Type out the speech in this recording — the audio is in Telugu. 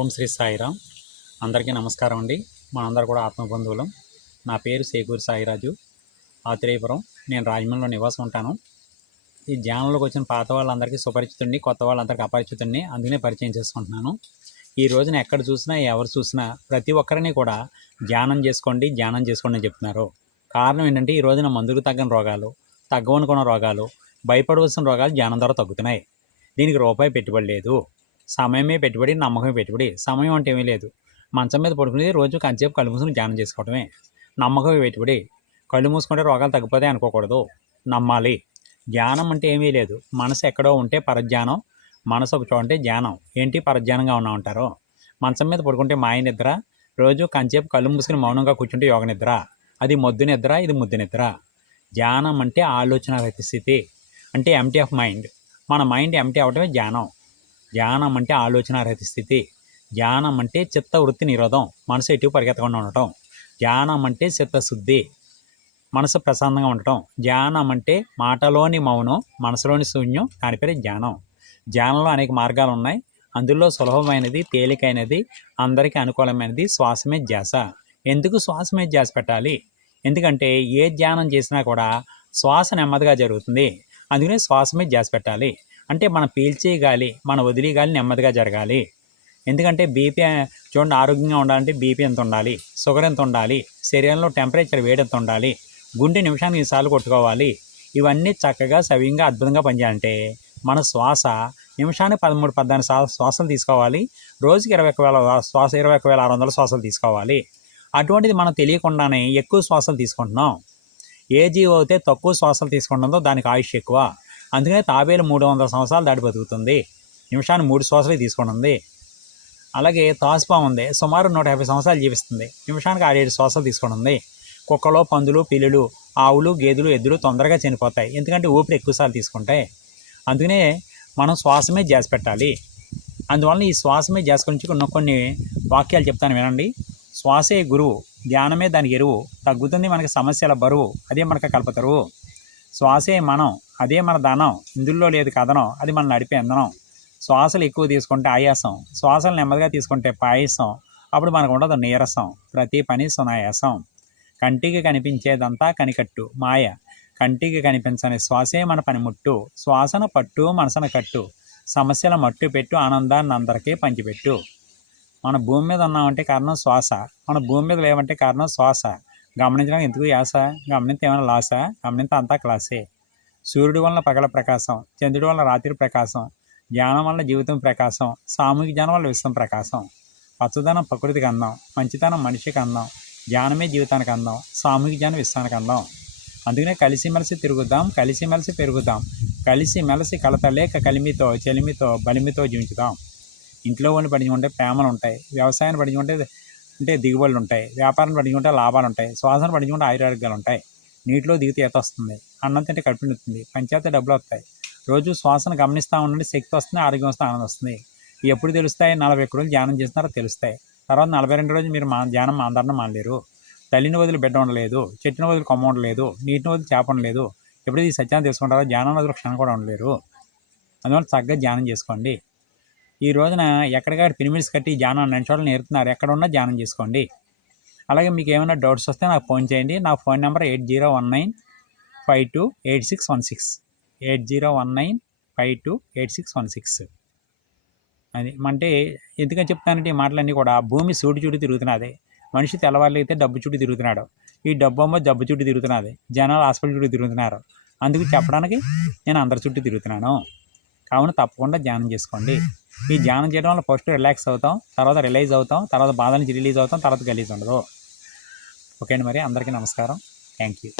ఓం శ్రీ సాయిరామ్. అందరికీ నమస్కారం అండి. మనందరూ కూడా ఆత్మబంధువులం. నా పేరు సేకూరి సాయిరాజు. ఆత్రేయపురం నేను రాజమండ్రిలో నివాసం ఉంటాను. ఈ ధ్యానంలోకి వచ్చిన పాత వాళ్ళందరికీ సుపరిచితుడిని కొత్త వాళ్ళందరికీ అపరిచితుడిని అందుకనే పరిచయం చేసుకుంటున్నాను. ఈ రోజున ఎక్కడ చూసినా ఎవరు చూసినా ప్రతి ఒక్కరిని కూడా ధ్యానం చేసుకోండి ధ్యానం చేసుకోండి అని చెప్తున్నారు. కారణం ఏంటంటే ఈ రోజున మందుకు తగ్గని రోగాలు తగ్గవనుకున్న రోగాలు భయపడవలసిన రోగాలు ధ్యానం ద్వారా తగ్గుతున్నాయి. దీనికి రూపాయి పెట్టుబడి లేదు. సమయమే పెట్టుబడి నమ్మకమే పెట్టుబడి. సమయం అంటే ఏమీ లేదు. మంచం మీద పడుకునేది రోజు కంచేపు కళ్ళు మూసుకుని ధ్యానం చేసుకోవడమే నమ్మకమే పెట్టుబడి. కళ్ళు మూసుకుంటే రోగాలు తగ్గిపోతాయి అనుకోకూడదు. నమ్మాలి. ధ్యానం అంటే ఏమీ లేదు. మనసు ఎక్కడో ఉంటే పరధ్యానం మనసు ఒక చూడంటే ఉంటే ధ్యానం. ఏంటి పరధ్యానంగా ఉన్నా ఉంటారు మంచం మీద పడుకుంటే మాయ నిద్ర రోజు కంచేపు కళ్ళు మూసుకుని మౌనంగా కూర్చుంటే యోగ నిద్ర. అది మొద్దు నిద్ర ఇది ముద్దు నిద్ర. ధ్యానం అంటే ఆలోచన స్థితి. అంటే ఎంటీ ఆఫ్ మైండ్ మన మైండ్ ఎంటీ అవటమే ధ్యానం. ధ్యానం అంటే ఆలోచనారహిత స్థితి. ధ్యానం అంటే చిత్త వృత్తి నిరోధం. మనసు ఎటు పరిగెత్తకుండా ఉండటం. ధ్యానం అంటే చిత్తశుద్ధి. మనసు ప్రశాంతంగా ఉండటం. ధ్యానం అంటే మాటలోని మౌనం మనసులోని శూన్యం దాని పేరు ధ్యానం. ధ్యానంలో అనేక మార్గాలు ఉన్నాయి అందులో సులభమైనది తేలికైనది అందరికీ అనుకూలమైనది శ్వాసమే ధ్యాస. ఎందుకు శ్వాసమే ధ్యాస పెట్టాలి? ఎందుకంటే ఏ ధ్యానం చేసినా కూడా శ్వాస నెమ్మదిగా జరుగుతుంది. అందుకనే శ్వాసమే ధ్యాస పెట్టాలి. అంటే మనం పీల్చే గాలి మన వదిలే గాలి నెమ్మదిగా జరగాలి. ఎందుకంటే బీపీ చూడండి ఆరోగ్యంగా ఉండాలంటే బీపీ ఎంత ఉండాలి షుగర్ ఎంత ఉండాలి శరీరంలో టెంపరేచర్ వేడి ఎంత ఉండాలి గుండె నిమిషానికి ఈసార్లు కొట్టుకోవాలి. ఇవన్నీ చక్కగా సవ్యంగా అద్భుతంగా పనిచేయాలంటే మన శ్వాస నిమిషానికి పదమూడు పద్నాలుగు శ్వాస శ్వాసలు తీసుకోవాలి. రోజుకి ఇరవై ఒక వేల శ్వాస ఇరవై ఒక వేల ఆరు వందల శ్వాసలు తీసుకోవాలి. అటువంటిది మనం తెలియకుండానే ఎక్కువ శ్వాసలు తీసుకుంటున్నాం. ఏ జీవో అయితే తక్కువ శ్వాసలు తీసుకుంటుందో దానికి ఆయుష్ ఎక్కువ. అందుకనే తాబేలు మూడు వందల సంవత్సరాలు దాటి బతుకుతుంది. నిమిషాన్ని మూడు శ్వాసలు తీసుకుంటుంది అలాగే తాసుపా ఉంది. సుమారు నూట యాభై సంవత్సరాలు జీవిస్తుంది. నిమిషానికి ఆరేడు శ్వాసలు తీసుకుంటుంది కుక్కలు పందులు పిల్లులు ఆవులు గేదెలు ఎద్దులు తొందరగా చనిపోతాయి. ఎందుకంటే ఊపిరి ఎక్కువసార్లు తీసుకుంటాయి అందుకనే మనం శ్వాసమే జాస్ పెట్టాలి. అందువలన ఈ శ్వాసమే జాస్ గురించి కొన్ని కొన్ని వాక్యాలు చెప్తాను వినండి. శ్వాసే గురువు. ధ్యానమే దానికి ఎరువు. తగ్గుతుంది మనకి సమస్యల బరువు. అదే మనకు కల్పతరువు. శ్వాసే మనం అదే మన ధనం ఇందులో లేదు కథనం అది మనం నడిపే అందనం. శ్వాసలు ఎక్కువ తీసుకుంటే ఆయాసం శ్వాసలు నెమ్మదిగా తీసుకుంటే పాయసం అప్పుడు మనకు ఉండదు నీరసం ప్రతి పని సునాయాసం. కంటికి కనిపించేదంతా కనికట్టు మాయ. కంటికి కనిపించని శ్వాసే మన పనిముట్టు శ్వాసన పట్టు మనసును కట్టు సమస్యల మట్టు పెట్టు ఆనందాన్ని అందరికీ పంచిపెట్టు. మన భూమి మీద ఉన్నామంటే కారణం శ్వాస మన భూమి మీద లేవంటే కారణం శ్వాస. గమనించడం ఎందుకు యాస? గమనింత ఏమైనా లాసా? గమనింత అంతా క్లాసే. సూర్యుడి వలన పగల ప్రకాశం చంద్రుడి వలన రాత్రి ప్రకాశం ధ్యానం వలన జీవితం ప్రకాశం సామూహిక జ్ఞానం వల్ల విశ్వం ప్రకాశం. పచ్చదనం ప్రకృతికి అందం మంచితనం మనిషికి అందం ధ్యానమే జీవితానికి అందం సామూహిక జ్ఞానం విశ్వానికి అందం. అందుకనే కలిసిమెలిసి తిరుగుదాం కలిసిమెలిసి పెరుగుదాం కలిసి మెలిసి కలత లేక కలిమితో చెలిమితో బలిమితో జీవించుదాం. ఇంట్లో వాళ్ళు పడించుకుంటే ప్రేమలు ఉంటాయి వ్యవసాయాన్ని పడించుకుంటే అంటే దిగుబడులు ఉంటాయి. వ్యాపారం పడించుకుంటే లాభాలు ఉంటాయి. శ్వాసను పడించుకుంటే ఆయురారోగ్యాలు ఉంటాయి. నీటిలో దిగితే ఈత వస్తుంది. అన్నం తింటే కడుపు నిండుతుంది. పంచాయతీ డబ్బులు వస్తాయి. రోజు శ్వాసను గమనిస్తూ ఉండండి. శక్తి వస్తుంది. ఆరోగ్యం వస్తుంది. ఆనందం వస్తుంది. ఎప్పుడు తెలుస్తాయి? నలభై ఒక్క రోజులు ధ్యానం చేస్తున్నారో తెలుస్తాయి. తర్వాత నలభై రెండు రోజులు మీరు మా ధ్యానం అందరం మానలేరు. తల్లిని వదిలి బిడ్డ ఉండలేదు. చెట్టుని వదిలి కొమ్మ ఉండలేదు. నీటిని వదిలి చేప ఉండలేదు. ఎప్పుడైతే ఈ సత్యాన్ని తెలుసుకుంటారో ధ్యానం వదిలి క్షణం కూడా ఉండలేరు. అందువల్ల చక్కగా ధ్యానం చేసుకోండి. ఈ రోజున ఎక్కడికక్కడ పిరమిడ్స్ కట్టి ధ్యానం రెండు చోట్ల నేర్పుతున్నారు. ఎక్కడ ఉన్నా ధ్యానం చేసుకోండి. అలాగే మీకు ఏమైనా డౌట్స్ వస్తే నాకు ఫోన్ చేయండి. నా phone number eight zero one nine five two eight six one six. Eight zero one nine five two eight six one six. అది అంటే ఎందుకని చెప్తానంటే ఈ మాటలన్నీ కూడా భూమి సూటి చుట్టూ తిరుగుతున్నది. మనిషి తెల్లవారులైతే డబ్బు చుట్టూ తిరుగుతున్నాడు. ఈ డబ్బు అమ్మ జబ్బు చుట్టూ తిరుగుతున్నది. జనాలు హాస్పిటల్ చుట్టూ తిరుగుతున్నారు. అందుకు చెప్పడానికి నేను అందరి చుట్టూ తిరుగుతున్నాను. కావున తప్పకుండా ధ్యానం చేసుకోండి. ఈ ధ్యానం చేయడం వల్ల ఫస్ట్ రిలాక్స్ అవుతాం తర్వాత రిలైజ్ అవుతాం తర్వాత బాధ నుంచి రిలీజ్ అవుతాం తర్వాత గలీజ్ ఉండదు. ఓకే అండి మరి అందరికీ నమస్కారం. Thank you